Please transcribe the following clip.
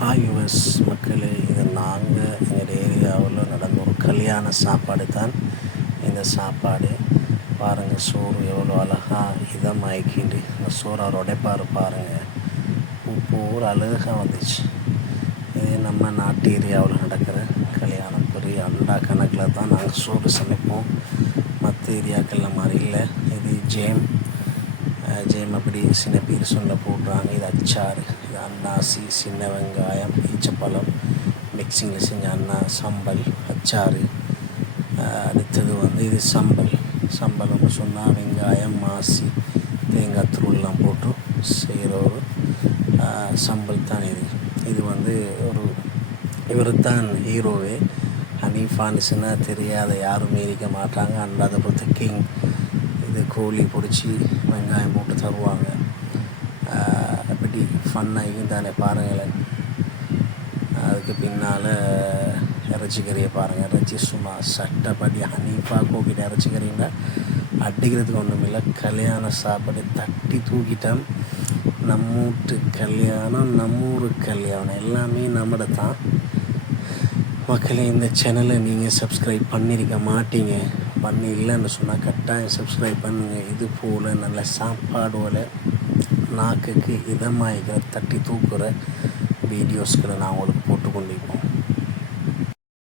Hi yours மக்களே, இது நாங்கள் எங்கள் ஏரியாவில் நடந்த ஒரு கல்யாண சாப்பாடு தான். இந்த சாப்பாடு பாருங்கள், சோறு எவ்வளோ அழகாக இதமாக்கிண்டு இந்த சோறார் உடைப்பார் பாருங்கள். உப்பு ஒரு அழகாக வந்துச்சு. இது நம்ம நாட்டு ஏரியாவில் நடக்கிற கல்யாணம். பெரிய அண்டா கணக்கில் தான் நாங்கள் சோறு சமைப்போம். மற்ற ஏரியாக்களில் மாதிரி இல்லை. இது ஜேம் அப்படி சின்ன பேர் சொல்ல போடுறாங்க. இது அச்சாறு, இது அன்னாசி, சின்ன வெங்காயம், ஈச்சப்பழம் மிக்சிங்கில் செஞ்ச சம்பல் அச்சாறு. அடுத்தது இது சம்பல் சொன்னால் வெங்காயம், மாசி, தேங்காய் தூள்லாம் போட்டு செய்கிற ஒரு சம்பல் தான் இது ஒரு இவர் தான் ஹீரோவே. ஹனீஃபான்ஸுன்னா தெரியாத யாரும் இருக்க மாட்டாங்க. அண்டாத பொறுத்த கிங். இது கோழி பிடிச்சி வெங்காயம் போட்டு தருவாங்க. அப்படி ஃபன்னாகி தானே பாருங்களேன். அதுக்கு பின்னால் இறைச்சிக்கறியை பாருங்கள். இறைச்சி சும்மா சட்டப்படி ஹனீஃபா கோக்கிட்ட இறைச்சிக்கறின்னா அடிக்கிறதுக்கு ஒன்றும் இல்லை. கல்யாண சாப்பாடு தட்டி தூக்கிட்டோம். நம்ம வீட்டு கல்யாணம், நம்ம ஊர் கல்யாணம் எல்லாமே நம்மட தான். மக்களே, இந்த சேனலை நீங்கள் சப்ஸ்கிரைப் பண்ணியிருக்க மாட்டீங்க. பண்ணி இல்லைன்னு சொன்னால் கட்டாயம் சப்ஸ்கிரைப் பண்ணுங்கள். இது போல் நல்ல சாப்பாடுகளை நாக்குக்கு இதமாகிற தட்டி தூக்குற வீடியோஸ்களை நான் உங்களுக்கு போட்டு கொண்டிருப்போம்.